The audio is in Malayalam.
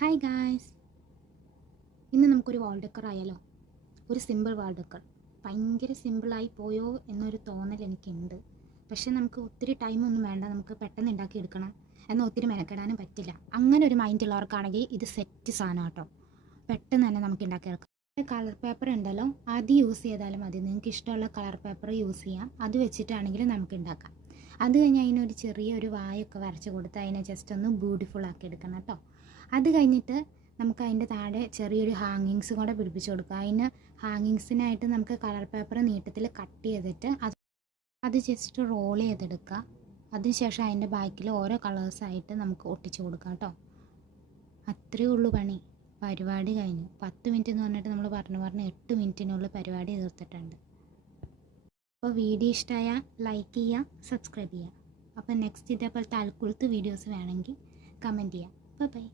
ഹായ് ഗായ്സ്, ഇന്ന് നമുക്കൊരു വാൾ ഡെക്കർ ആയാലോ. ഒരു സിമ്പിൾ വാൾ ഡെക്കർ. ഭയങ്കര സിമ്പിളായി പോയോ എന്നൊരു തോന്നൽ എനിക്കുണ്ട്. പക്ഷെ നമുക്ക് ഒത്തിരി ടൈമൊന്നും വേണ്ട, നമുക്ക് പെട്ടെന്ന് ഉണ്ടാക്കിയെടുക്കണം. എന്നാൽ ഒത്തിരി മെനക്കെടാനും പറ്റില്ല. അങ്ങനെ ഒരു മൈൻഡ് ഉള്ളവർക്കാണെങ്കിൽ ഇത് സെറ്റ് സാധനം കേട്ടോ. പെട്ടെന്ന് തന്നെ നമുക്ക് ഉണ്ടാക്കിയെടുക്കാം. കളർ പേപ്പർ ഉണ്ടല്ലോ, അത് യൂസ് ചെയ്താലും മതി. നിങ്ങൾക്ക് ഇഷ്ടമുള്ള കളർ പേപ്പർ യൂസ് ചെയ്യാം. അത് വെച്ചിട്ടാണെങ്കിൽ നമുക്ക് ഉണ്ടാക്കാം. അത് കഴിഞ്ഞ് അതിനൊരു ചെറിയൊരു വായൊക്കെ വരച്ച് കൊടുത്ത് അതിനെ ജസ്റ്റ് ഒന്ന് ബ്യൂട്ടിഫുൾ ആക്കി എടുക്കണം കേട്ടോ. അത് കഴിഞ്ഞിട്ട് നമുക്ക് അതിൻ്റെ താഴെ ചെറിയൊരു ഹാങ്ങിങ്സ് കൂടെ പിടിപ്പിച്ച് കൊടുക്കുക. അതിന് ഹാങ്ങിങ്സിനായിട്ട് നമുക്ക് കളർ പേപ്പർ നീട്ടത്തിൽ കട്ട് ചെയ്തിട്ട് അത് ജസ്റ്റ് റോൾ ചെയ്തെടുക്കുക. അതിനുശേഷം അതിൻ്റെ ബാക്കിൽ ഓരോ കളേഴ്സായിട്ട് നമുക്ക് ഒട്ടിച്ച് കൊടുക്കാം കേട്ടോ. അത്രയേ ഉള്ളൂ പണി. പരിപാടി കഴിഞ്ഞു. 10 മിനിറ്റ് എന്ന് പറഞ്ഞിട്ട് നമ്മൾ പറഞ്ഞ് 8 മിനിറ്റിനുള്ളിൽ പരിപാടി തീർത്തിട്ടുണ്ട്. അപ്പോൾ വീഡിയോ ഇഷ്ടമായാൽ ലൈക്ക് ചെയ്യുക, സബ്സ്ക്രൈബ് ചെയ്യുക. അപ്പോൾ നെക്സ്റ്റ് ഇതേപോലത്തെ അൽക്കുലത്ത് വീഡിയോസ് വേണമെങ്കിൽ കമൻറ്റ് ചെയ്യാം. ബൈ.